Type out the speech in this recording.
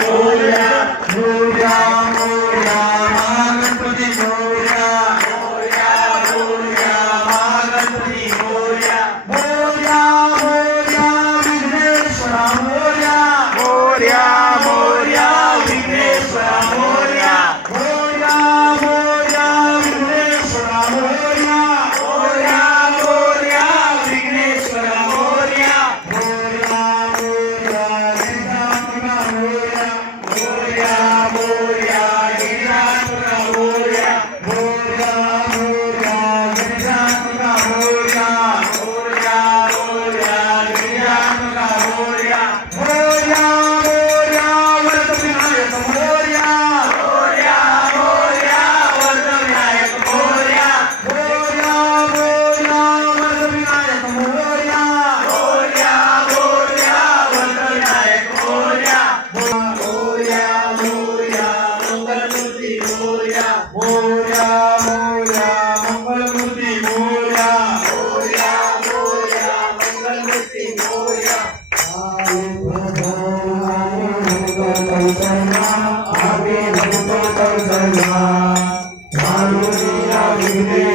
मोरया मोरया मोरया महागणपती मोरया मोरया मोरया महागणपती मोरया मोरया मोरया विघ्नेश्वरा मोरया मोरया मोरया विघ्नेश्वरा मोरया मोरया मोरया विघ्नेश्वरा मोरया मोरया मोरया विघ्नेश्वरा मोरया मोरया मोरया गणपती मोरया मोरया मोरया गिरिराजपुरा मोरया मोरया मोरया गिरिराजपुरा मोरया मोरया मोरया गिरिराजपुरा मोरया मोरया मोरया वरदविनायक मोरया मोरया मोरया वरदविनायक मोरया मोरया मोरया वरदविनायक मोरया मोरया मोरया वरदविनायक मोरया मोरया मोरया मंगलमूर्ती मोरया मोरया मोरया मंगलमूर्ती मोरया मोरया मोरया मंगलमूर्ती मोरया आगे भक्तो कौशल्या मारुतिया विघ्ने